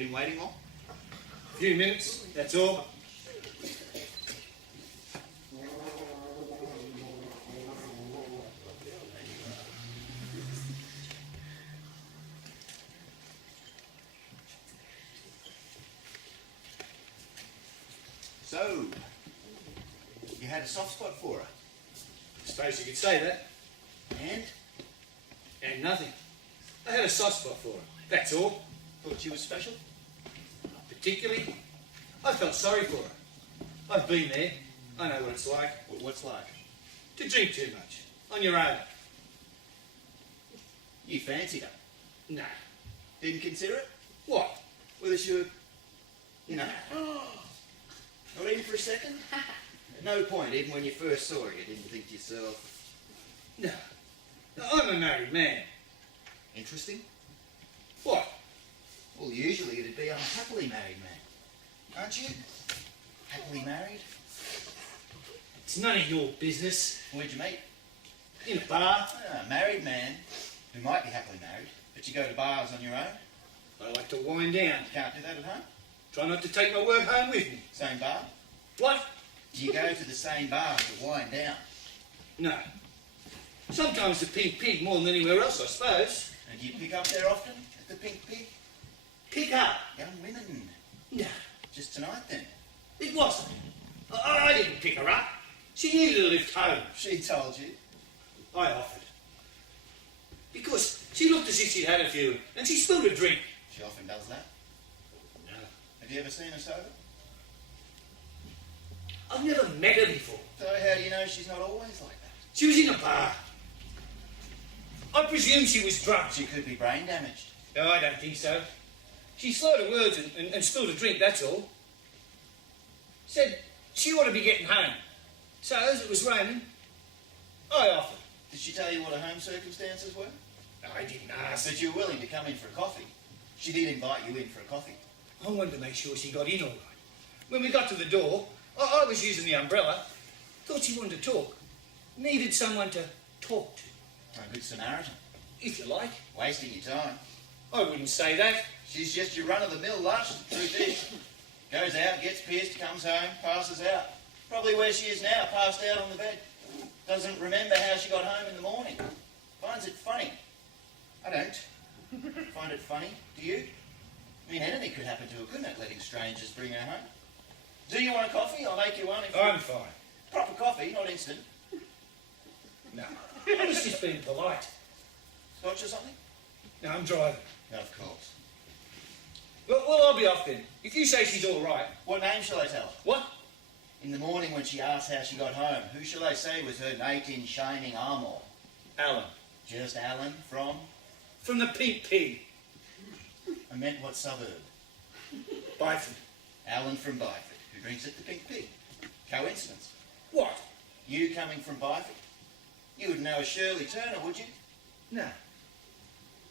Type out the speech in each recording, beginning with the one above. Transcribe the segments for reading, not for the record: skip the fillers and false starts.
Been waiting long? A few minutes, that's all. So, you had a soft spot for her? I suppose you could say that. And? And nothing. I had a soft spot for her, that's all. Thought she was special? Not particularly. I felt sorry for her. I've been there. I know what it's like. What's like? To drink too much. On your own. You fancied her? No. Didn't consider it? What? Whether she would, you know... Not even for a second? At no point, even when you first saw her, you didn't think to yourself... No. I'm a married man. Interesting? What? Well, usually it'd be I'm a happily married man. Aren't you? Happily married? It's none of your business. Where'd you meet? In a bar. A married man who might be happily married, but you go to bars on your own. I like to wind down. Can't do that at home? Try not to take my work home with me. Same bar? What? Do you go to the same bar to wind down? No. Sometimes the Pink Pig more than anywhere else, I suppose. And do you pick up there often at the Pink Pig? Pick up? Young women. No. Just tonight then? It wasn't. I didn't pick her up. She needed a lift home. She told you? I offered. Because she looked as if she'd had a few, and she spilled a drink. She often does that? No. Have you ever seen her sober? I've never met her before. So how do you know she's not always like that? She was in a bar. I presume she was drunk. She could be brain damaged. No, I don't think so. She slurred her words and spilled a drink, that's all. Said she ought to be getting home. So, as it was raining, I offered. Did she tell you what her home circumstances were? I didn't ask. But you were willing to come in for a coffee. She did invite you in for a coffee. I wanted to make sure she got in all right. When we got to the door, I was using the umbrella. Thought she wanted to talk. Needed someone to talk to. A good Samaritan. If you like. Wasting your time. I wouldn't say that. She's just your run-of-the-mill lush, the truth is. Goes out, gets pissed, comes home, passes out. Probably where she is now, passed out on the bed. Doesn't remember how she got home in the morning. Finds it funny. I don't find it funny. Do you? I mean, anything could happen to her, couldn't it, letting strangers bring her home? Do you want a coffee? I'll make you one. I'm fine. Proper coffee, not instant. No. I was just being polite. Scotch or something? No, I'm driving. Of course. Well, I'll be off then. If you say she's all right. What name shall I tell her? What? In the morning when she asks how she got home, who shall I say was her mate in shining armour? Alan. Just Alan from? From the Pink Pig. I meant what suburb? Byford. Alan from Byford, who drinks at the Pink Pig. Coincidence. What? You coming from Byford? You would know a Shirley Turner, would you? No.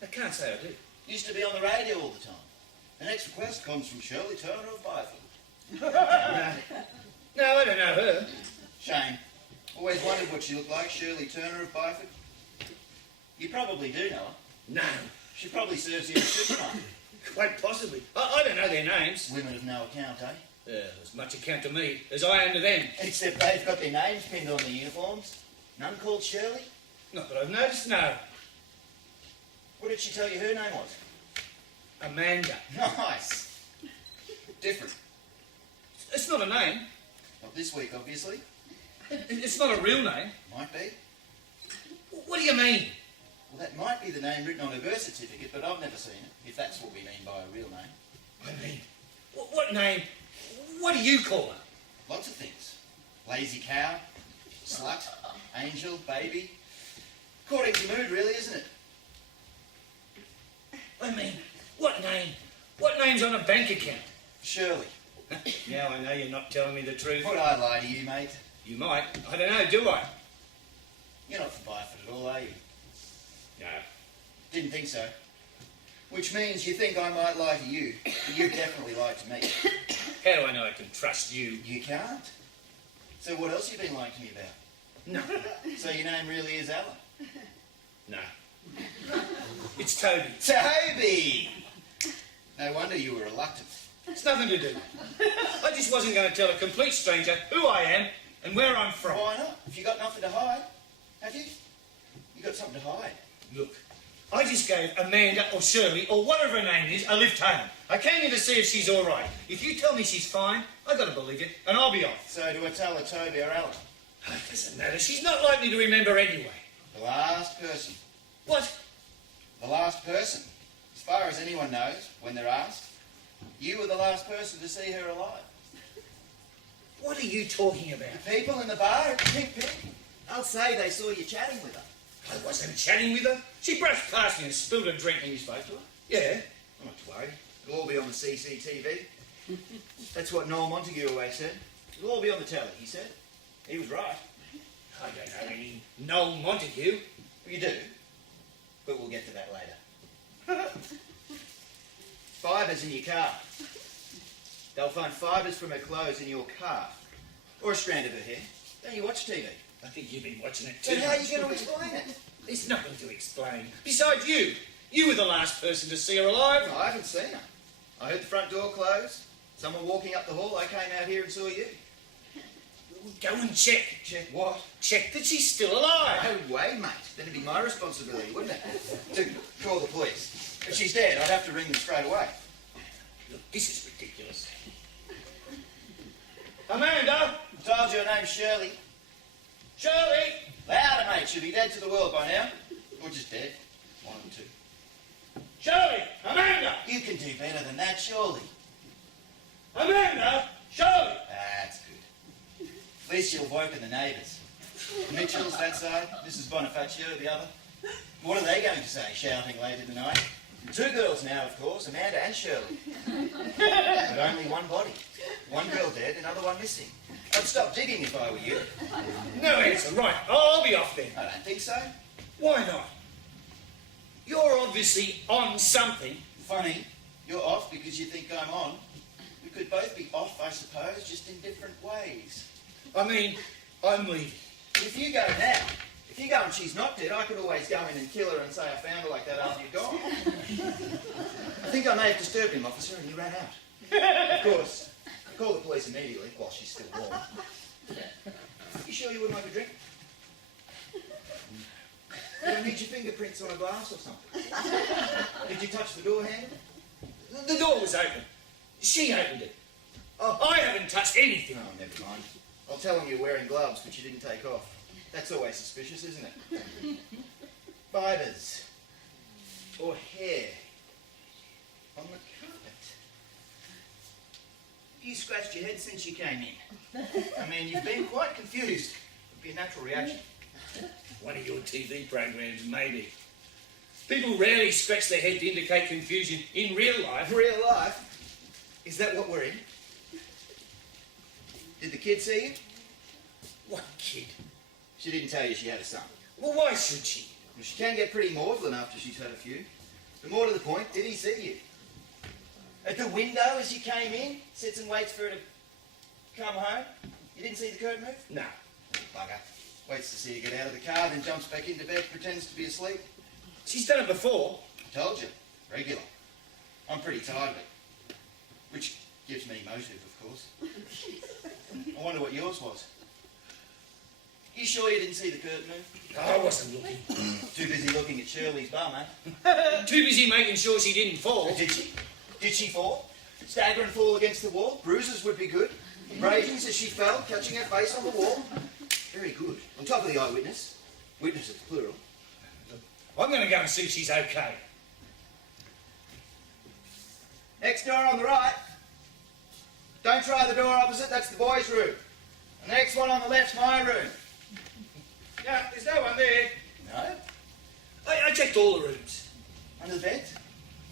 I can't say I do. Used to be on the radio all the time. The next request comes from Shirley Turner of Byford. No, I don't know her. Shame. Always wondered what she looked like, Shirley Turner of Byford. You probably do know her. No. She probably serves you in a supermarket. Quite possibly. I don't know their names. Women of no account, eh? As much account to me as I am to them. Except they've got their names pinned on their uniforms. None called Shirley? Not that I've noticed, no. What did she tell you her name was? Amanda. Nice. Different. It's not a name. Not this week, obviously. It's not a real name. Might be. What do you mean? Well, that might be the name written on her birth certificate, but I've never seen it, if that's what we mean by a real name. I mean, what name? What do you call her? Lots of things. Lazy cow, slut, angel, baby. According to mood, really, isn't it? I mean, what name? What name's on a bank account? Shirley. Now I know you're not telling me the truth. Would I lie to you, mate? You might. I don't know, do I? You're not from Byford at all, are you? No. Didn't think so. Which means you think I might lie to you, but you definitely lied to me. How do I know I can trust you? You can't. So what else have you been lying to me about? No. So your name really is Alan? No. It's Toby. Toby! No wonder you were reluctant. It's nothing to do. I just wasn't going to tell a complete stranger who I am and where I'm from. Why not? If you got nothing to hide, have you? You got something to hide. Look, I just gave Amanda or Shirley or whatever her name is a lift home. I came in to see if she's all right. If you tell me she's fine, I got to believe it, and I'll be off. So do I tell her Toby or Alan? Oh, it doesn't matter. She's not likely to remember anyway. The last person. What? The last person. As far as anyone knows, when they're asked, you were the last person to see her alive. What are you talking about? The people in the bar at the Pink Pig. I'll say they saw you chatting with her. I wasn't chatting with her. She brushed past me and spilled a drink. And you spoke to her? Yeah. Not to worry. It'll all be on the CCTV. That's what Noel Montague always said. It'll all be on the telly, he said. He was right. I don't know any Noel Montague. Well, you do. But we'll get to that later. Fibres in your car. They'll find fibres from her clothes in your car. Or a strand of her hair. Don't you watch TV? I think you've been watching it too. But how are you going to explain it? There's nothing to explain. Besides you. You were the last person to see her alive. I haven't seen her. I heard the front door close. Someone walking up the hall. I came out here and saw you. Go and check. Check what? Check that she's still alive. No way, mate. Then it'd be my responsibility, wouldn't it? To call the police. If she's dead, I'd have to ring them straight away. Look, this is ridiculous. Amanda! I told you her name's Shirley. Shirley! Louder, mate. She'll be dead to the world by now. Or just dead. One or two. Shirley! Amanda! You can do better than that, surely. Amanda! Shirley! That's good. At least you'll woken the neighbours. Mitchell's that side, Mrs. Bonifacio the other. What are they going to say, shouting late in the night? Two girls now, of course, Amanda and Shirley. But only one body. One girl dead, another one missing. I'd stop digging if I were you. No answer, right. I'll be off then. I don't think so. Why not? You're obviously on something. Funny, you're off because you think I'm on. We could both be off, I suppose, just in different ways. I mean, I'm leaving. But if you go now, if you go and she's not dead, I could always go in and kill her and say I found her like that after you're gone. I think I may have disturbed him, officer, and he ran out. Of course, I called the police immediately while she's still warm. You sure you wouldn't like a drink? You don't need your fingerprints on a glass or something. Did you touch the door handle? The door was open. She opened it. Oh, I haven't touched anything. Oh, never mind. I'll tell them you're wearing gloves, which you didn't take off. That's always suspicious, isn't it? Fibres. Or hair. On the carpet. You scratched your head since you came in. I mean, you've been quite confused. It'd be a natural reaction. One of your TV programs, maybe. People rarely scratch their head to indicate confusion in real life. Real life? Is that what we're in? Did the kid see you? What kid? She didn't tell you she had a son. Well, why should she? Well, she can get pretty maudlin after she's had a few. But more to the point, did he see you? At the window as you came in? Sits and waits for her to come home? You didn't see the curtain move? No. Bugger. Waits to see you get out of the car, then jumps back into bed, pretends to be asleep. She's done it before. I told you. Regular. I'm pretty tired of it. Which gives me motive, of course. I wonder what yours was. You sure you didn't see the curtain move? I wasn't looking. Too busy looking at Shirley's bum, eh? Too busy making sure she didn't fall. Did she? Did she fall? Stagger and fall against the wall? Bruises would be good. Abrasions as she fell, catching her face on the wall. Very good. On top of the eyewitness. Witnesses, plural. I'm going to go and see if she's okay. Next door on the right. Don't try the door opposite, that's the boys' room. And the next one on the left's my room. No, there's no one there. No? I checked all the rooms. Under the bed?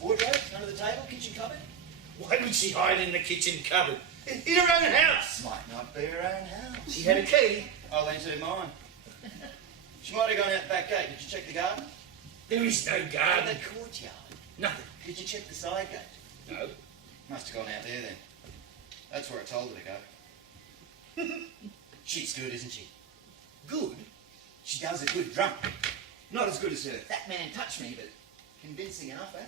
Wardrobe? Under the table? Kitchen cupboard? Why would she hide in the kitchen cupboard? In her own house. Might not be her own house. She had a key. I'll lend her mine. She might have gone out the back gate. Did you check the garden? There is no And garden. the courtyard. Nothing. Did you check the side gate? No. Must have gone out there then. That's where I told her to go. She's good, isn't she? Good? She does a good drunk. Not as good as her. That man touched me, but convincing enough, eh?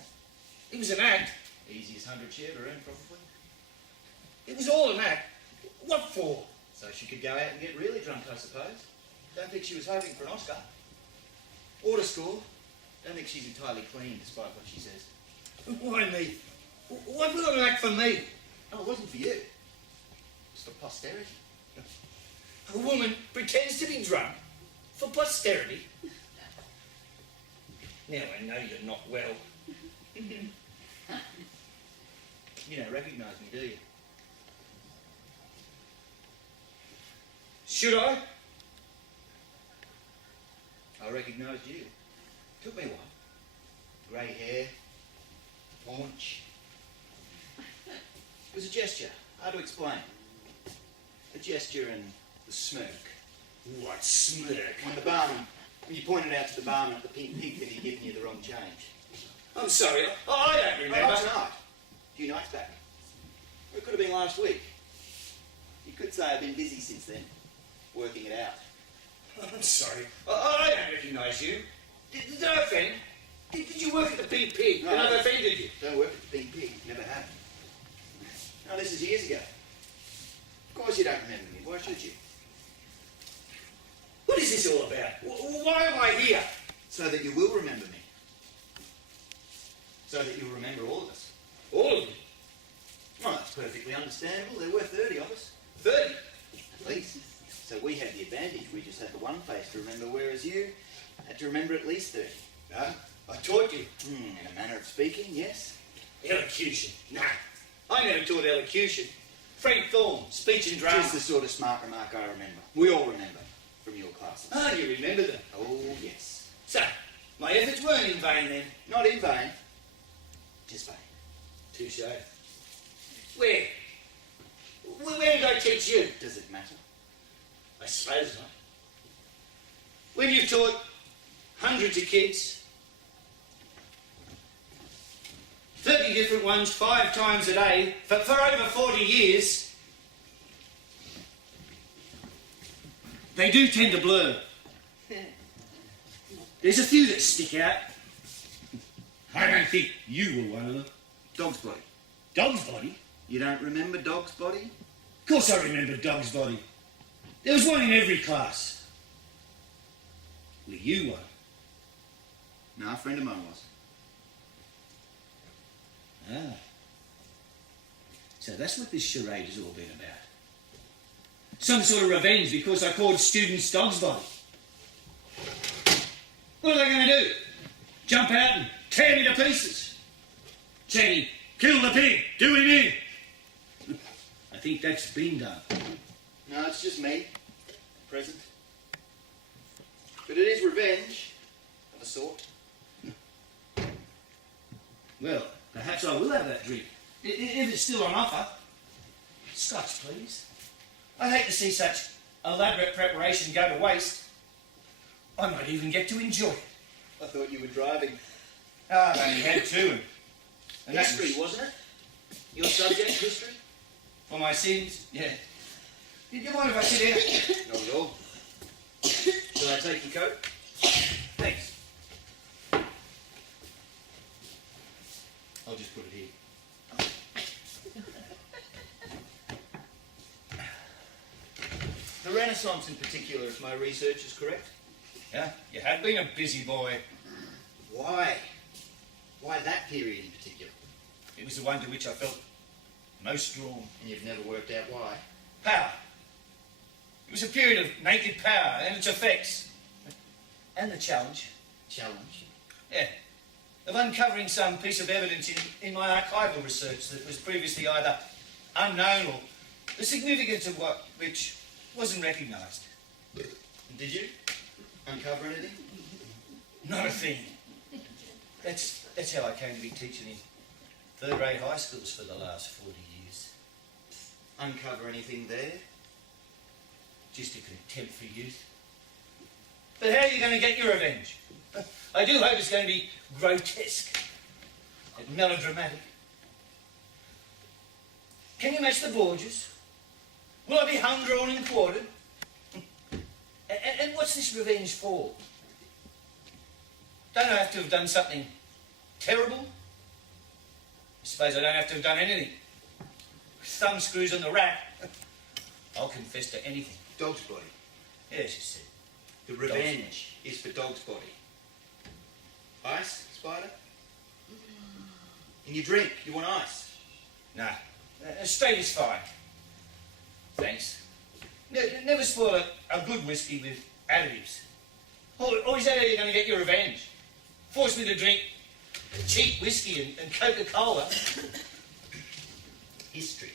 It was an act. Easiest 100 she ever earned, probably. It was all an act. What for? So she could go out and get really drunk, I suppose. Don't think she was hoping for an Oscar. Or to score. Don't think she's entirely clean, despite what she says. Why me? Why put on an act for me? No, it wasn't for you. It was for posterity. A woman pretends to be drunk for posterity. Now I know you're not well. You don't recognise me, do you? Should I? I recognised you. Took me a while. Grey hair, paunch. It was a gesture. Hard to explain. A gesture and the smirk. What smirk? When you pointed out to the barman at the Pink Pig that he'd given you the wrong change. I'm sorry, I don't remember. Not tonight. A few nights back. Or it could have been last week. You could say I've been busy since then, working it out. I'm sorry, I don't recognise you. Did I offend? Did you work at the Pink Pig and I've offended you? Don't work at the Pink Pig. Never have. No, this is years ago. Of course you don't remember me. Why should you? What is this all about? Why am I here? So that you will remember me. So that you'll remember all of us. All of you? Well, that's perfectly understandable. There were 30 of us. 30? At least. So we had the advantage. We just had the one face to remember, whereas you had to remember at least 30. No, I taught you. In a manner of speaking, yes. Elocution? Nah, I never taught elocution. Frank Thorne, speech and drama. Just the sort of smart remark I remember. We all remember from your classes. Ah, you remember them? Oh, yes. So, my efforts weren't in vain then? Not in vain. Just vain. Touche. Where? Where did I teach you? Does it matter? I suppose not. When you've taught hundreds of kids, 30 different ones, 5 times a day, for over 40 years, they do tend to blur. There's a few that stick out. I don't think you were one of them. Dog's body. Dog's body? You don't remember Dog's body? Of course I remember Dog's body. There was one in every class. Were you one? No, a friend of mine was. Ah. So that's what this charade has all been about. Some sort of revenge because I called students Dog's body. What are they going to do? Jump out and tear me to pieces? Channy, kill the pig, do him in. I think that's been done. No, it's just me. Present. But it is revenge, of a sort. Well, perhaps I will have that drink, if it's still on offer. Scotch, please. I'd hate to see such elaborate preparation go to waste. I might even get to enjoy it. I thought you were driving. Ah, I only had 2. And that History, wasn't it? Your subject, history? For my sins, yeah. Did you mind if I sit here? Not at all. Shall I take your coat? Thanks. I'll just put it here. The Renaissance in particular, if my research is correct. Yeah, you have been a busy boy. Why? Why that period in particular? It was the one to which I felt most drawn. And you've never worked out why? Power. It was a period of naked power and its effects. And the challenge. Challenge. Yeah. Of uncovering some piece of evidence in my archival research that was previously either unknown or the significance of which wasn't recognised. Did you uncover anything? Not a thing. That's how I came to be teaching in third-rate high schools for the last 40 years. Uncover anything there? Just a contempt for youth. But how are you going to get your revenge? I do hope it's going to be grotesque and melodramatic. Can you match the Borgias? Will I be hung, drawn and quartered? And what's this revenge for? Don't I have to have done something terrible? Suppose I don't have to have done anything. Thumb screws on the rack. I'll confess to anything. Dog's body. Yes, you said. The revenge is for dog's body. Ice, Spider? In your drink, you want ice? Nah, straight is fine. Thanks. Never spoil a good whiskey with additives. Or is that how you're going to get your revenge? Force me to drink cheap whiskey and Coca-Cola. History.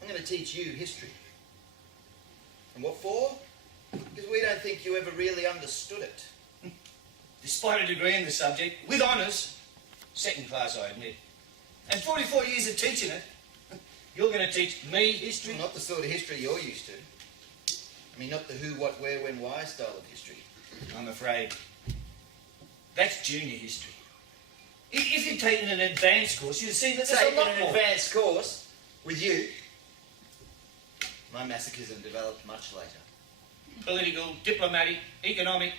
I'm going to teach you history. And what for? Because we don't think you ever really understood it. Despite a degree in the subject, with honours, second class I admit, and 44 years of teaching it, you're going to teach me history? Not the sort of history you're used to. I mean, not the who, what, where, when, why style of history. I'm afraid that's junior history. If you'd taken an advanced course, you'd see that there's a lot more. An advanced course with you. My masochism developed much later. Political, diplomatic, economic,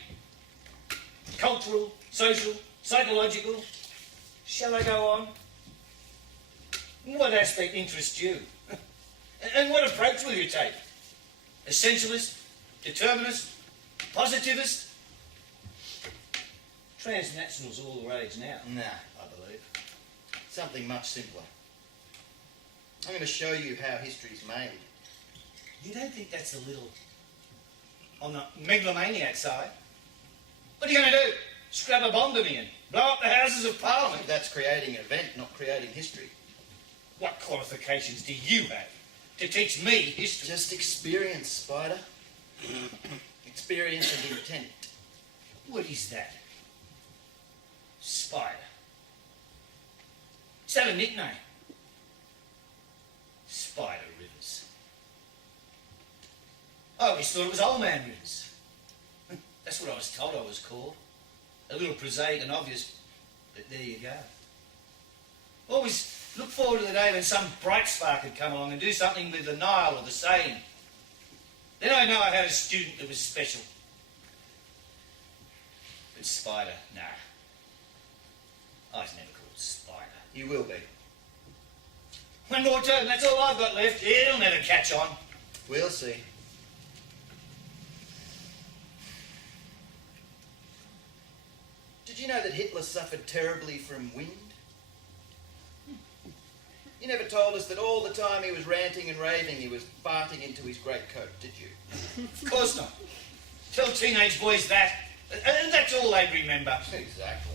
cultural, social, psychological. Shall I go on? What aspect interests you? And what approach will you take? Essentialist, determinist, positivist? Transnational's all the rage now. Nah, I believe. Something much simpler. I'm going to show you how history's made. You don't think that's a little on the megalomaniac side? What are you going to do? Scrap a bomb to me and blow up the Houses of Parliament? That's creating an event, not creating history. What qualifications do you have to teach me history? Just experience, Spider. Experience and intent. What is that? Spider. Is that a nickname? Spider Rivers. I always thought it was Old Man Rivers. That's what I was told I was called. A little prosaic and obvious, but there you go. Always look forward to the day when some bright spark would come along and do something with the Nile or the Seine. Then I know I had a student that was special. But Spider, nah. I was never called Spider. You will be. One more term, that's all I've got left. It'll never catch on. We'll see. Did you know that Hitler suffered terribly from wind? You never told us that all the time he was ranting and raving, he was farting into his greatcoat, did you? Of course not. Tell teenage boys that, and that's all they'd remember. Exactly.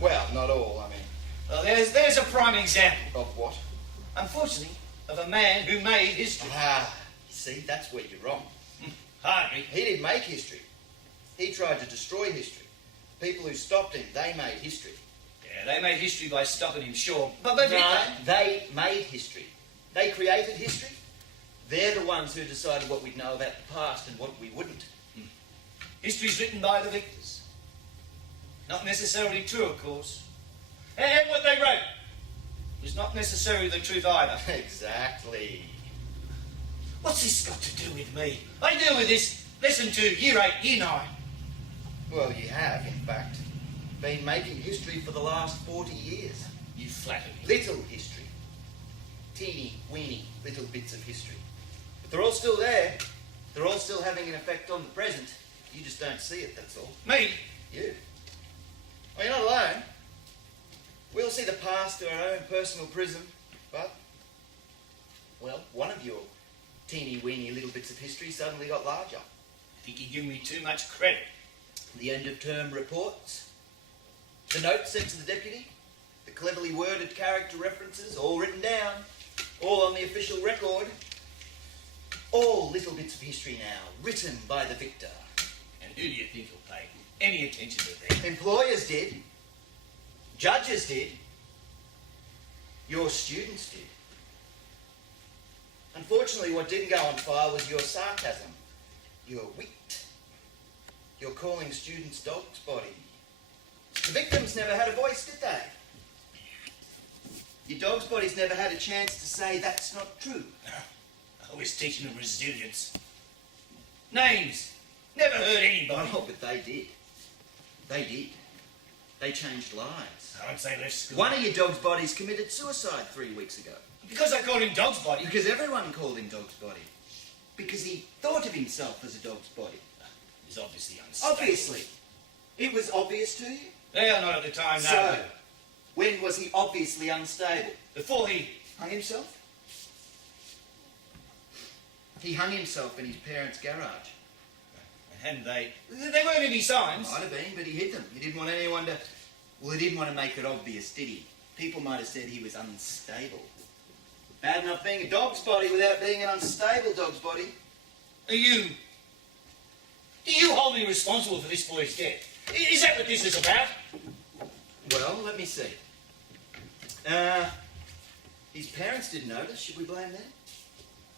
Well, not all, I mean. Well, there's a prime example. Of what? Unfortunately, of a man who made history. Ah, see, that's where you're wrong. Hardly. He didn't make history. He tried to destroy history. People who stopped him, they made history. Yeah, they made history by stopping him, sure. But no, Hitler... they made history. They created history. They're the ones who decided what we'd know about the past and what we wouldn't. History's written by the victors. Not necessarily true, of course. And what they wrote was not necessarily the truth either. Exactly. What's this got to do with me? I deal with this lesson 2, year 8, year 9. Well, you have, in fact, been making history for the last 40 years. You flatter me. Little history. Teeny, weeny, little bits of history. But they're all still there. They're all still having an effect on the present. You just don't see it, that's all. Me? You. Well, you're not alone. We all see the past through our own personal prism, but, well, one of your teeny weeny little bits of history suddenly got larger. I think you give me too much credit. The end of term reports, the notes sent to the deputy, the cleverly worded character references, all written down, all on the official record. All little bits of history now, written by the victor. And who do you think will pay any attention to them? Employers did. Judges did. Your students did. Unfortunately, what didn't go on file was your sarcasm, your wit. You're calling students dog's body. The victims never had a voice, did they? Your dog's body's never had a chance to say that's not true. I was teaching them resilience. Names. Never hurt anybody. Oh, but they did. They did. They changed lives. Once they left school. One of your dog's bodies committed suicide 3 weeks ago. Because I called him Dog's Body. Because everyone called him Dog's Body. Because he thought of himself as a dog's body. He's obviously unstable. Obviously. It was obvious to you? Yeah, not at the time, no. So, when was he obviously unstable? Before he... Hung himself? He hung himself in his parents' garage. And they weren't any signs. Might have been, but he hid them. He didn't want anyone to... Well, he didn't want to make it obvious, did he? People might have said he was unstable. Bad enough being a dog's body without being an unstable dog's body. Are you hold me responsible for this boy's death? Is that what this is about? Well, let me see. His parents didn't notice. Should we blame them?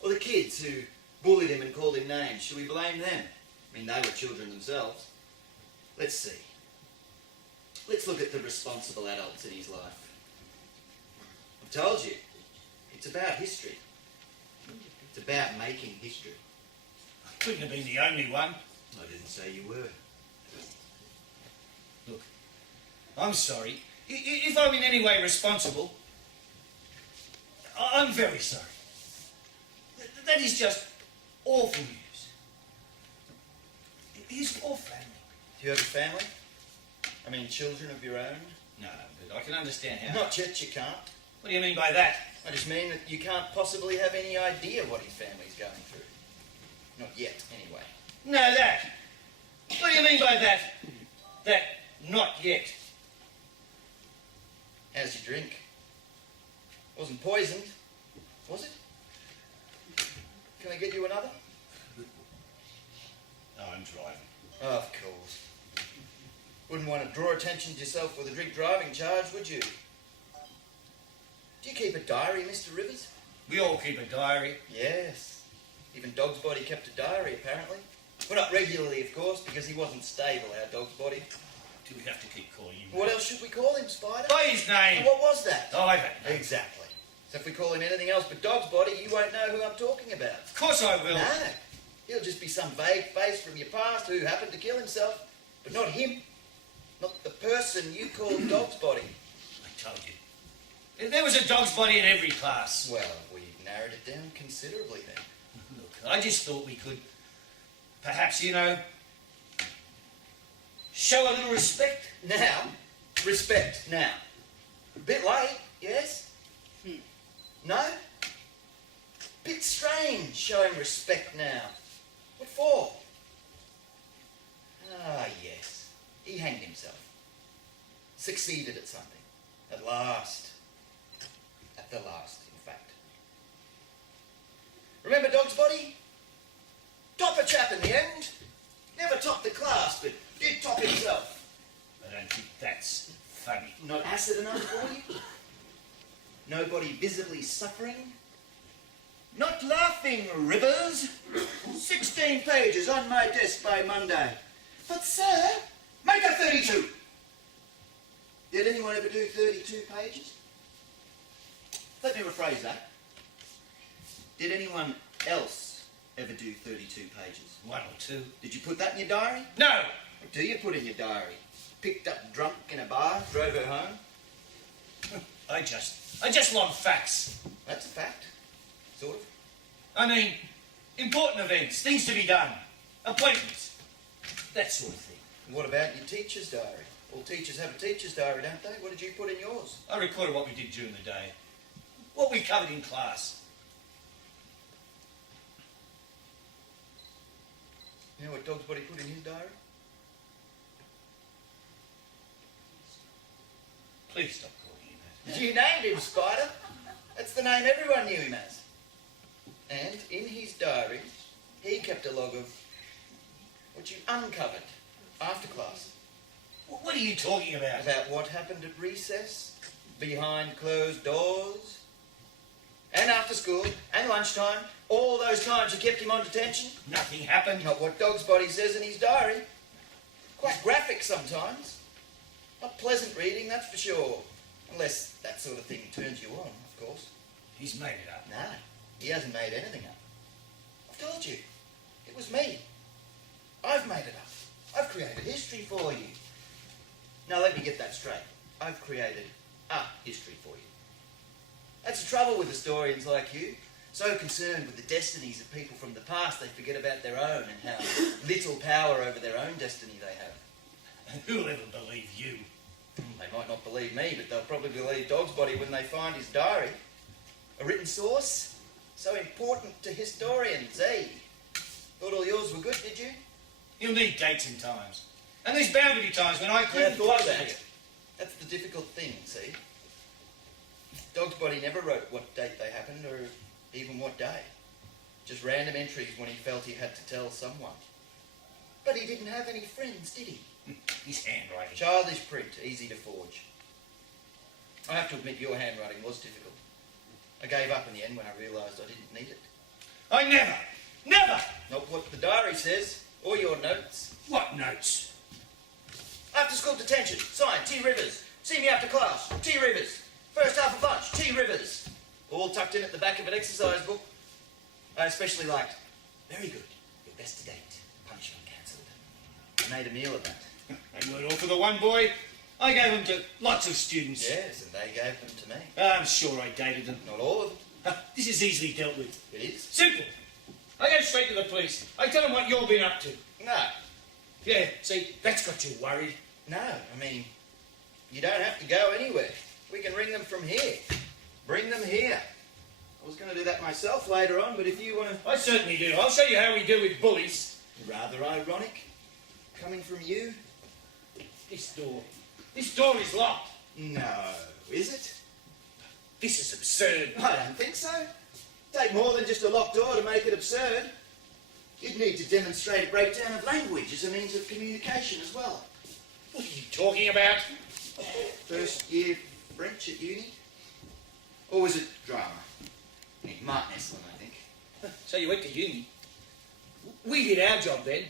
Or the kids who bullied him and called him names. Should we blame them? I mean, they were children themselves. Let's see. Let's look at the responsible adults in his life. I've told you, it's about history. It's about making history. I couldn't have been the only one. I didn't say you were. Look, I'm sorry. If I'm in any way responsible, I'm very sorry. That is just awful news. His poor family. Do you have a family? I mean, children of your own? No, but I can understand how. Not yet, you can't. What do you mean by that? I just mean that you can't possibly have any idea what his family's going through. Not yet, anyway. No, that. What do you mean by that? That not yet. How's your drink? Wasn't poisoned, was it? Can I get you another? No, I'm driving. Of course. Wouldn't want to draw attention to yourself with a drink driving charge, would you? Do you keep a diary, Mr. Rivers? We all keep a diary. Yes. Even Dog's Body kept a diary, apparently. Well, not regularly, of course, because he wasn't stable, our Dog's Body. Do we have to keep calling him? What else should we call him, Spider? By his name. And what was that? Oh, I don't know. Exactly. So if we call him anything else but Dog's Body, you won't know who I'm talking about. Of course I will. No. He'll just be some vague face from your past who happened to kill himself, but not him. Not the person you called Dog's Body. I told you. There was a Dog's Body in every class. Well, we've narrowed it down considerably then. Look, I just thought we could, perhaps, show a little respect. Now, respect, now. A bit late, yes? No? Bit strange showing respect now. What for? Ah, yes. He hanged himself. Succeeded at something. At last. At the last, in fact. Remember Dog's Body? Topper chap in the end. Never topped the class, but did top himself. I don't think that's funny. Not acid enough for you? Nobody visibly suffering? Not laughing, Rivers. 16 pages on my desk by Monday. But, sir, make it 32. Did anyone ever do 32 pages? Let me rephrase that. Did anyone else ever do 32 pages? One or two. Did you put that in your diary? No! What do you put in your diary? Picked up drunk in a bar, drove her home? I just want facts. That's a fact. Sort of. I mean, important events, things to be done, appointments, that sort of thing. And what about your teacher's diary? All teachers have a teacher's diary, don't they? What did you put in yours? I recorded what we did during the day, what we covered in class. You know what Dog's Body put in his diary? Please stop calling him that. You named him, Spider. That's the name everyone knew him as. And in his diary, he kept a log of what you uncovered after class. What are you talking about? About what happened at recess, behind closed doors, and after school, and lunchtime, all those times you kept him on detention. Nothing happened. Not what Dog's Body says in his diary. Quite graphic sometimes. Not pleasant reading, that's for sure. Unless that sort of thing turns you on, of course. He's made it up. No, he hasn't made anything up. I've told you, it was me. I've made it up. I've created history for you. Now let me get that straight. I've created a history for you. That's the trouble with historians like you. So concerned with the destinies of people from the past, they forget about their own and how little power over their own destiny they have. And who'll ever believe you? They might not believe me, but they'll probably believe Dog's Body when they find his diary. A written source? So important to historians, eh? Thought all yours were good, did you? You'll need dates and times. And there's bound to be times when I couldn't thought quote about that. it. That's the difficult thing, see? Dog's Body never wrote what date they happened or even what day. Just random entries when he felt he had to tell someone. But he didn't have any friends, did he? His handwriting. Childish print, easy to forge. I have to admit your handwriting was difficult. I gave up in the end when I realised I didn't need it. I never! Not what the diary says, or your notes. What notes? After school detention, signed, T. Rivers. See me after class, T. Rivers. First half of lunch, T. Rivers. All tucked in at the back of an exercise book. I especially liked, very good, your best to date, punishment cancelled. I made a meal of that. They weren't all for the one boy. I gave them to lots of students. Yes, and they gave them to me. I'm sure I dated them. Not all of them. This is easily dealt with. It is? Simple. I go straight to the police. I tell them what you've been up to. No. Yeah, see, that's got you worried. No, I mean, you don't have to go anywhere. We can ring them from here. Bring them here. I was going to do that myself later on, but if you want to... I certainly do. I'll show you how we deal with bullies. Rather ironic, coming from you. This door is locked. No, is it? This is absurd. I don't think so. Take more than just a locked door to make it absurd. You'd need to demonstrate a breakdown of language as a means of communication as well. What are you talking about? First year French at uni? Or was it drama? Martin Esslin, I think. So you went to uni. We did our job then.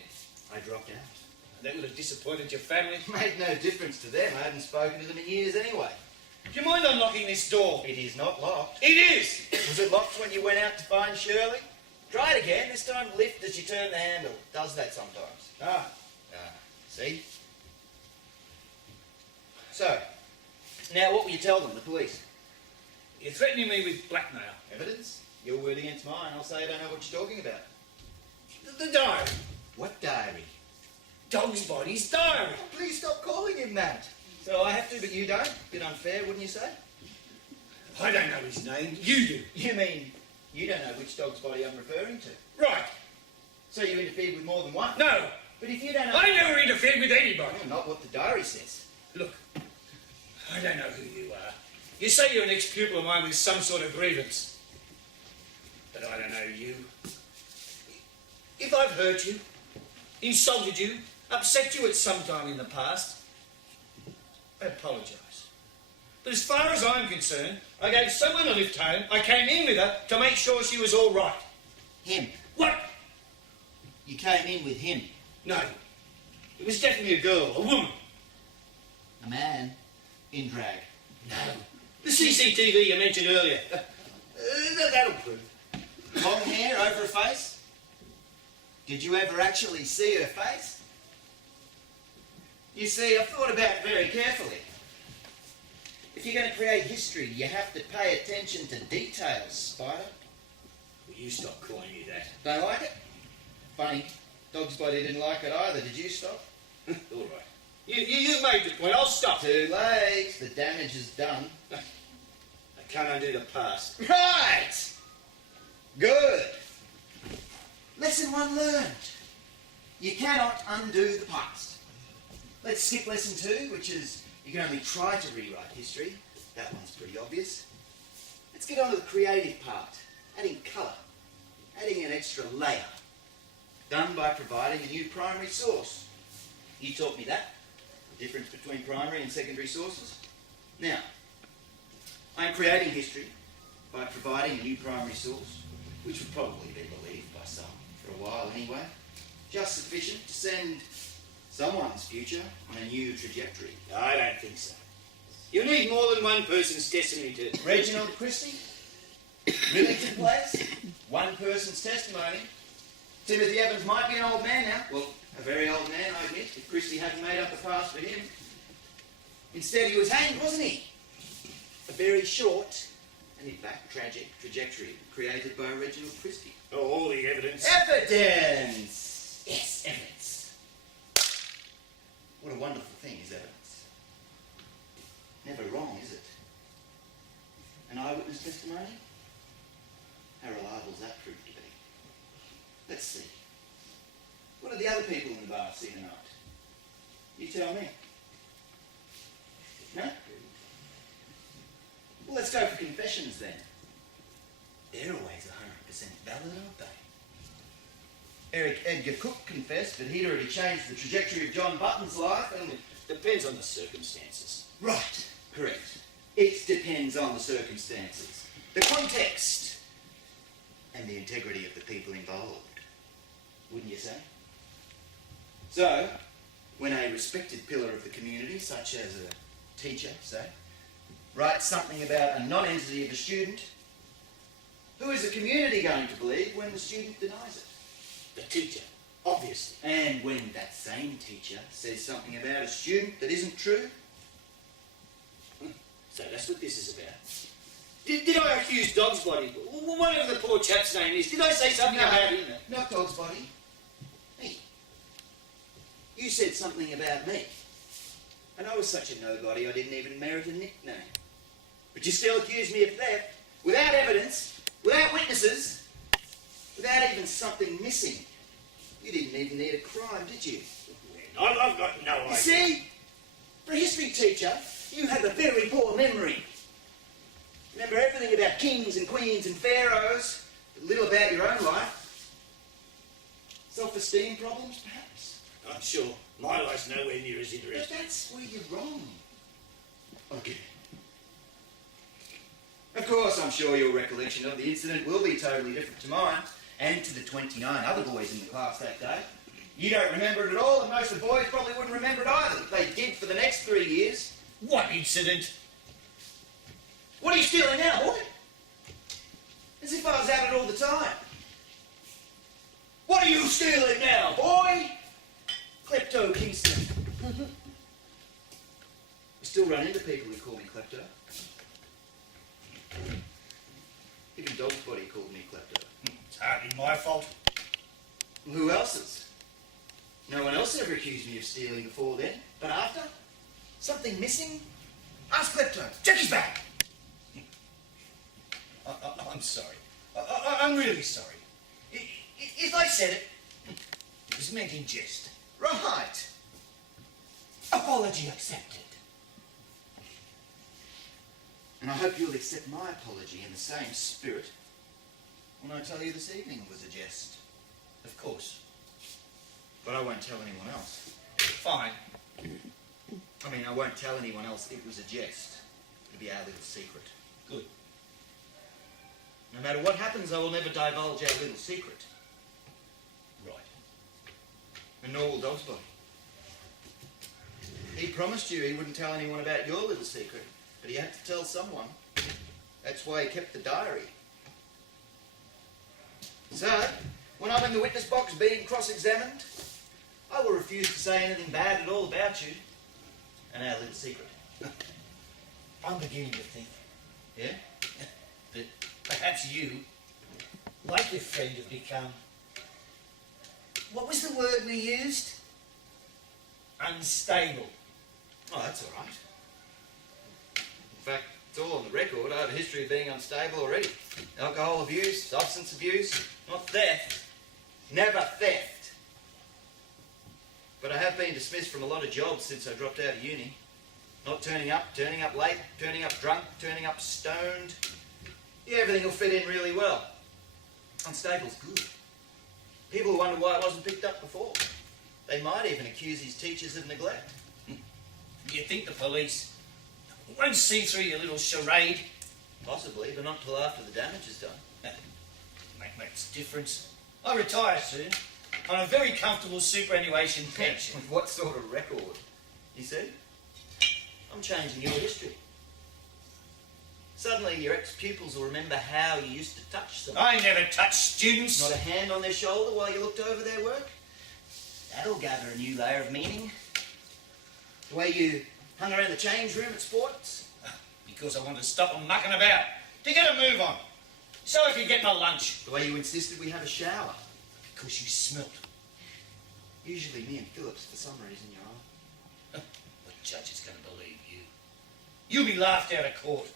I dropped out. That would have disappointed your family. Made no difference to them. I hadn't spoken to them in years anyway. Do you mind unlocking this door? It is not locked. It is! Was it locked when you went out to find Shirley? Try it again. This time lift as you turn the handle. Does that sometimes. See? So, now what will you tell them, the police? You're threatening me with blackmail. Evidence? Your word against mine. I'll say I don't know what you're talking about. The diary. What diary? Dog's Body's diary. Oh, please stop calling him that. So I have to, but you don't? Bit unfair, wouldn't you say? I don't know his name. You do. You mean you don't know which Dog's Body I'm referring to? Right. So you interfered with more than one? No. But if you don't know... I never interfered with anybody. Well, not what the diary says. Look, I don't know who you are. You say you're an ex-pupil of mine with some sort of grievance. But I don't know you. If I've hurt you, insulted you, upset you at some time in the past, I apologise. But as far as I'm concerned, I gave someone a lift home. I came in with her to make sure she was all right. Him? What? You came in with him? No. It was definitely a girl, a woman. A man in drag? No. The CCTV you mentioned earlier. That'll prove. Long hair over a face? Did you ever actually see her face? You see, I've thought about it very carefully. If you're going to create history, you have to pay attention to details, Spider. Will you stop calling me that? Don't like it? Funny. Dog's Body didn't like it either. Did you stop? All right. You made the point. I'll stop. Too late. The damage is done. I can't undo the past. Right! Good. Lesson 1 learned. You cannot undo the past. Let's skip lesson 2, which is you can only try to rewrite history. That one's pretty obvious. Let's get on to the creative part. Adding colour. Adding an extra layer. Done by providing a new primary source. You taught me that. The difference between primary and secondary sources. Now, I'm creating history by providing a new primary source, which would probably be believed by some, for a while anyway. Just sufficient to send someone's future on a new trajectory. I don't think so. You need more than one person's testimony to... Reginald Christie? Millington Place? One person's testimony. Timothy Evans might be an old man now. Well, a very old man, I admit, if Christie hadn't made up the past for him. Instead, he was hanged, wasn't he? A very short and, in fact, tragic trajectory created by Reginald Christie. Oh, all the evidence. Evidence! Yes, evidence. What a wonderful thing is evidence. Never wrong, is it? An eyewitness testimony? How reliable is that proved to be? Let's see. What did the other people in the bar see tonight? You tell me. No? Well, let's go for confessions then. They're always 100% valid, aren't they? Eric Edgar Cook confessed that he'd already changed the trajectory of John Button's life and... Depends on the circumstances. Right, correct. It depends on the circumstances, the context, and the integrity of the people involved. Wouldn't you say? So, when a respected pillar of the community, such as a teacher, say, writes something about a non-entity of a student, who is the community going to believe when the student denies it? The teacher, obviously. And when that same teacher says something about a student that isn't true? So that's what this is about. Did I accuse Dog's Body, whatever the poor chap's name is, did I say something about him? Not Dog's Body. Me. You said something about me. And I was such a nobody I didn't even merit a nickname. But you still accused me of theft, without evidence, without witnesses, without even something missing. You didn't even need a crime, did you? I've got no idea. You see? For a history teacher, you have a very poor memory. Remember everything about kings and queens and pharaohs, but little about your own life. Self-esteem problems, perhaps? I'm sure my life's nowhere near as But interesting. that's where you're wrong. Okay. Of course, I'm sure your recollection of the incident will be totally different to mine, and to the 29 other boys in the class that day. You don't remember it at all, and most of the boys probably wouldn't remember it either. They did for the next 3 years. What incident? What are you stealing now, boy? As if I was at it all the time. What are you stealing now, boy? Klepto Kingston. I still run into people who call me Klepto. Even Dog's Body called me Klepto. It's hardly my fault. Well, who else's? No one else ever accused me of stealing before then, but after? Something missing? Ask Klepto. Check his bag. I'm sorry. I'm really sorry. If I said it, it was meant in jest. Right. Apology accepted. And I hope you'll accept my apology in the same spirit when I tell you this evening was a jest. Of course. But I won't tell anyone else. Fine. I mean, I won't tell anyone else it was a jest. It'll be our little secret. Good. No matter what happens, I will never divulge our little secret. Right. And nor will Dog's Body. He promised you he wouldn't tell anyone about your little secret, but he had to tell someone. That's why he kept the diary. So, when I'm in the witness box being cross-examined, I will refuse to say anything bad at all about you and our little secret. I'm beginning to think Yeah? that perhaps you, like your friend, have become... What was the word we used? Unstable. Oh, that's all right. In fact, it's all on the record. I have a history of being unstable already. Alcohol abuse, substance abuse, not theft. Never theft. But I have been dismissed from a lot of jobs since I dropped out of uni. Not turning up late, turning up drunk, turning up stoned. Yeah, everything will fit in really well. Unstable's good. People wonder why it wasn't picked up before. They might even accuse his teachers of neglect. Do you think the police won't see through your little charade? Possibly, but not till after the damage is done. Makes a difference. I retire soon on a very comfortable superannuation pension. With what sort of record? You see? I'm changing your history. Suddenly your ex-pupils will remember how you used to touch them. I never touch students. Not a hand on their shoulder while you looked over their work. That'll gather a new layer of meaning. The way you Hung around the change room at sports? Because I wanted to stop them mucking about, to get a move on, so I could get my lunch. The way you insisted we have a shower. Because you smelt. Usually me and Phillips, for some reason, Your Honour. What judge is going to believe you? You'll be laughed out of court.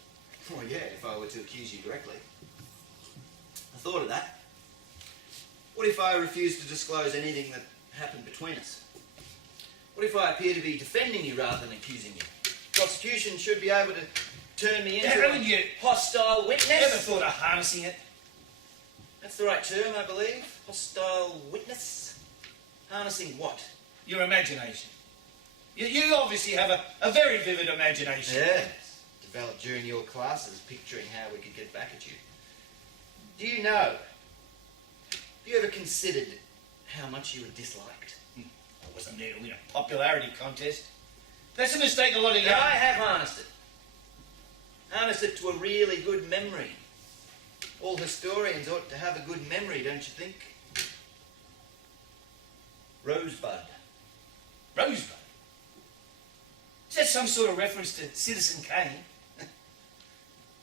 Oh yeah, if I were to accuse you directly. I thought of that. What if I refused to disclose anything that happened between us? What if I appear to be defending you rather than accusing you? Prosecution should be able to turn me into Haven't you hostile witness. ever thought of harnessing it? That's the right term, I believe. Hostile witness. Harnessing what? Your imagination. You obviously have a very vivid imagination. Yes. Developed during your classes, picturing how we could get back at you. Do you know? Have you ever considered how much you were disliked? I wasn't there to win a popularity contest. That's a mistake a lot of And I have harnessed it. Harnessed it to a really good memory. All historians ought to have a good memory, don't you think? Rosebud. Rosebud? Is that some sort of reference to Citizen Kane?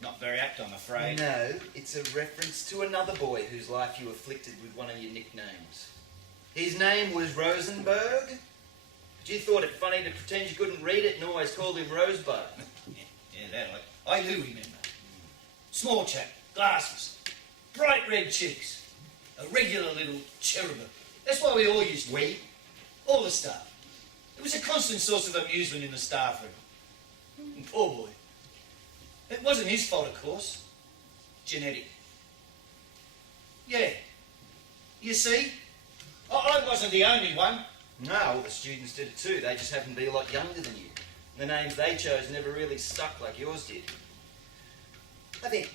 Not very apt, I'm afraid. No, it's a reference to another boy whose life you afflicted with one of your nicknames. His name was Rosenberg. But you thought it funny to pretend you couldn't read it and always called him Rosebud. Yeah, that I do remember. Small chap, glasses, bright red cheeks, a regular little cherubim. That's why we all used to. We? All the staff. It was a constant source of amusement in the staff room. And poor boy. It wasn't his fault, of course. Genetic. Yeah. You see? I wasn't the only one. No, all the students did it too. They just happened to be a lot younger than you. The names they chose never really stuck like yours did. I think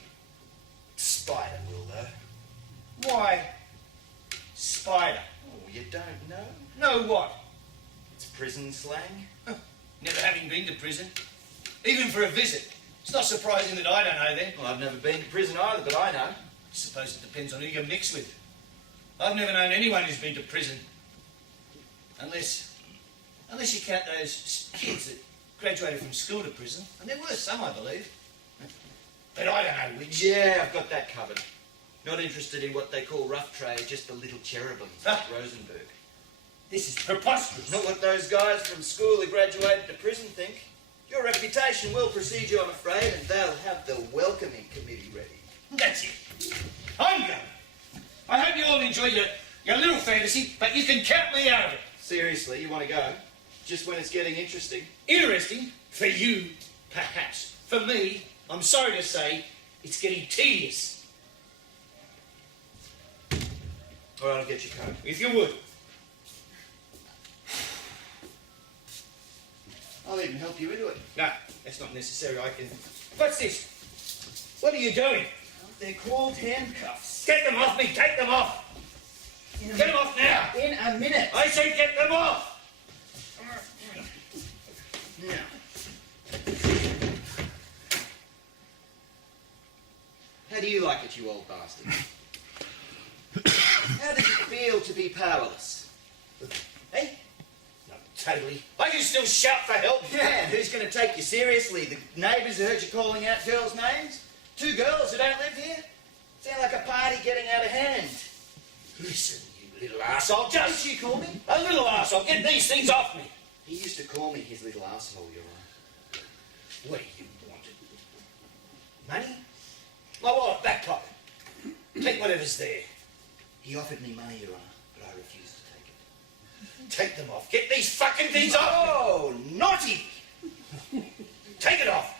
Spider will, though. Why? Spider. Oh, you don't know? Know what? It's prison slang. Never having been to prison. Even for a visit. It's not surprising that I don't know then. Well, I've never been to prison either, but I know. I suppose it depends on who you mix with. I've never known anyone who's been to prison. Unless you count those kids that graduated from school to prison. And there were some, I believe. But I don't know which. Yeah, I've got that covered. Not interested in what they call rough trade, just the little cherubims like Rosenberg. This is preposterous. Not what those guys from school who graduated to prison think. Your reputation will precede you, I'm afraid, and they'll have the welcoming committee ready. That's it. I'm going. I hope you all enjoy your little fantasy, but you can count me out of it. Seriously, you want to go? Just when it's getting interesting? Interesting for you, perhaps. For me, I'm sorry to say, it's getting tedious. All right, I'll get your coat. If you would. I'll even help you into it. No, that's not necessary. I can... What's this? What are you doing? They're called handcuffs. Get them off me! Take them off! Get them off now! In a minute. I said get them off! Now. How do you like it, you old bastard? How does it feel to be powerless? Hey? No, totally. I can still shout for help. Yeah, who's going to take you seriously? The neighbours who heard you calling out girls' names? 2 girls who don't live here? Sound like a party getting out of hand. Listen, you little arsehole. What Just did you call me? a little arsehole. Get these things off me. He used to call me his little asshole, Your Honour. What do you want? Money? My wallet, back pocket. Take whatever's there. He offered me money, Your Honour, but I refused to take it. Take them off. Get these fucking things off me. Oh, naughty! Take it off.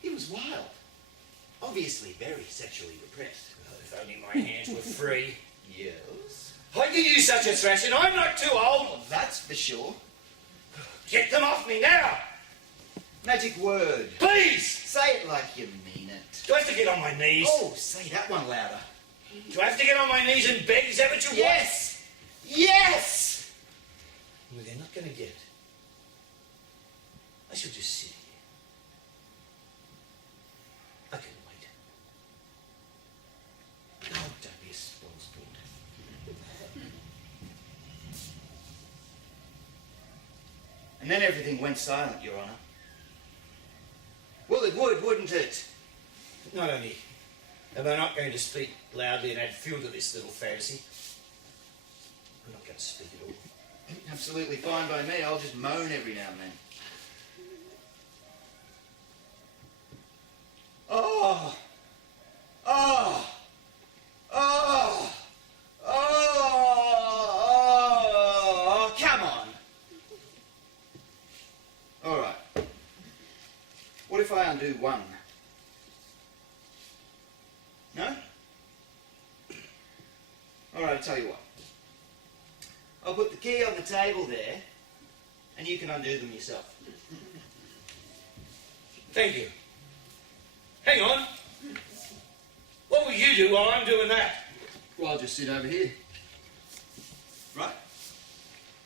He was wild. Obviously very sexually repressed. Oh, if only my hands were free. Yes? I can use such a thrashing. I'm not too old. Well, that's for sure. Get them off me now. Magic word. Please. Say it like you mean it. Do I have to get on my knees? Oh, say that one louder. Do I have to get on my knees and beg? Is that what you want? Yes! Yes! Well, they're not going to get it. I shall just sit here. I can wait. Oh, don't be a spoilsport. And then everything went silent, Your Honour. Well, it would, wouldn't it? Not only am I not going to speak loudly and add fuel to this little fantasy, I'm not going to speak at all. Absolutely fine by me. I'll just moan every now and then. Oh! Oh! Oh! Oh! Come on! All right. What if I undo one? No? All right, I'll tell you what. I'll put the key on the table there, and you can undo them yourself. Thank you. Hang on. What will you do while I'm doing that? Well, I'll just sit over here. Right?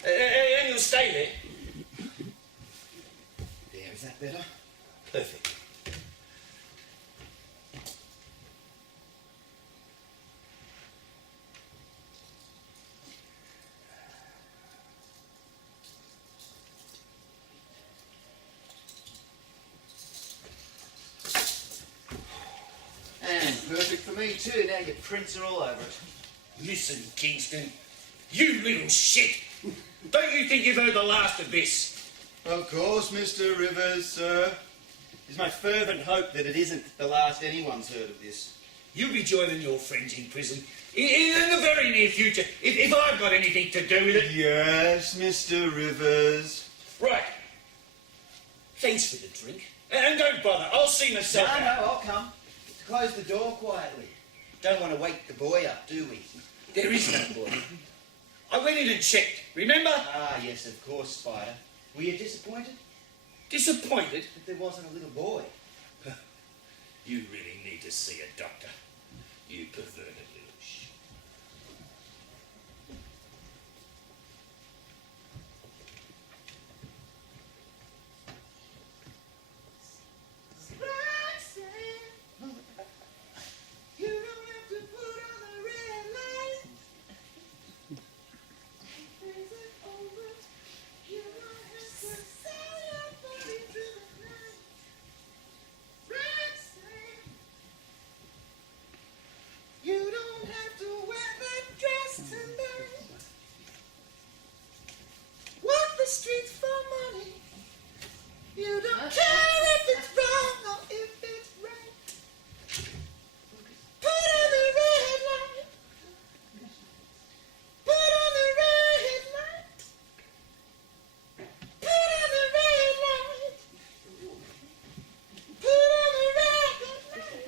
And you'll stay there? There, is that better? Perfect. And perfect for me too. Now your prints are all over it. Listen, Kingston, you little shit. Don't you think you've heard the last of this? Of course, Mr. Rivers, sir. It's my fervent hope that it isn't the last anyone's heard of this. You'll be joining your friends in prison in the very near future, if I've got anything to do with it. Yes, Mr. Rivers. Right. Thanks for the drink. And don't bother, I'll see myself No, out. I'll come. Close the door quietly. Don't want to wake the boy up, do we? There is no boy. I went in and checked, remember? Ah, yes, of course, Spider. Were you disappointed Disappointed? that there wasn't a little boy? You really need to see a doctor. You perverted little shit. You don't have to put on the red light. Is it over? You don't have to sell your body to the night. Roxanne, you don't have to wear that dress tonight. Walk the streets for money. You don't care if it's wrong or if it's right. Put on the red light. Put on the red light. Put on the red light. Put on the red light.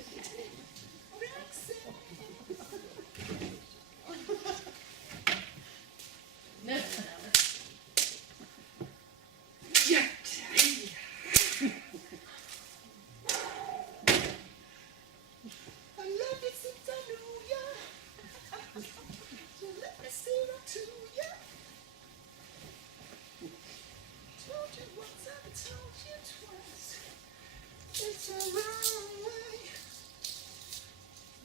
I love you since I knew ya. So let me say that to ya. Told you once, I told you twice. It's a wrong way.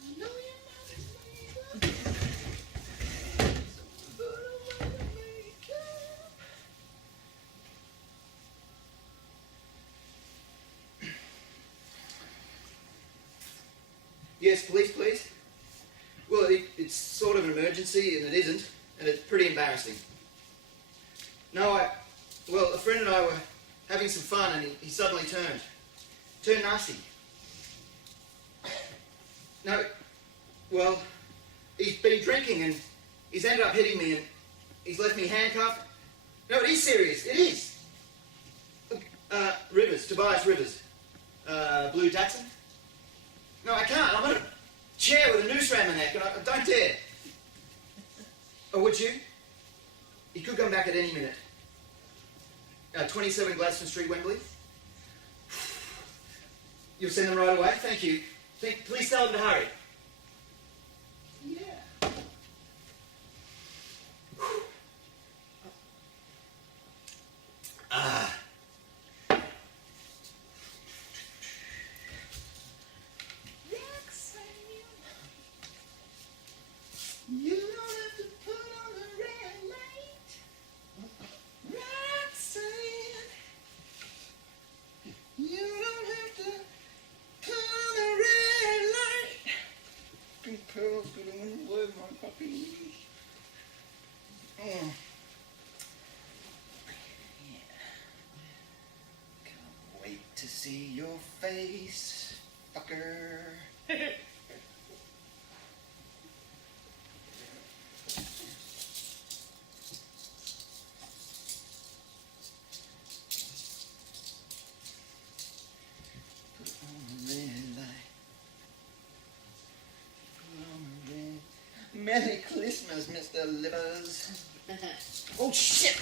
I know your mother's made up. So put away the makeup. Yes, police, please. Well, it's sort of an emergency, and it isn't, and it's pretty embarrassing. No, well, a friend and I were having some fun, and he suddenly turned nasty. No, well, he's been drinking, and he's ended up hitting me, and he's left me handcuffed. No, it is serious, it is. Rivers, Tobias Rivers. Blue Datsun? No, I can't. I'm on a chair with a noose around my neck, and I don't dare. Or would you? He could come back at any minute. 27 Gladstone Street, Wembley. You'll send them right away? Thank you. Please tell them to hurry. Yeah. Ah. You don't have to put on the red light. Roxanne, see your face, fucker. Put on the red light. Put on the red. Merry Christmas, Mr. Livers. Oh shit!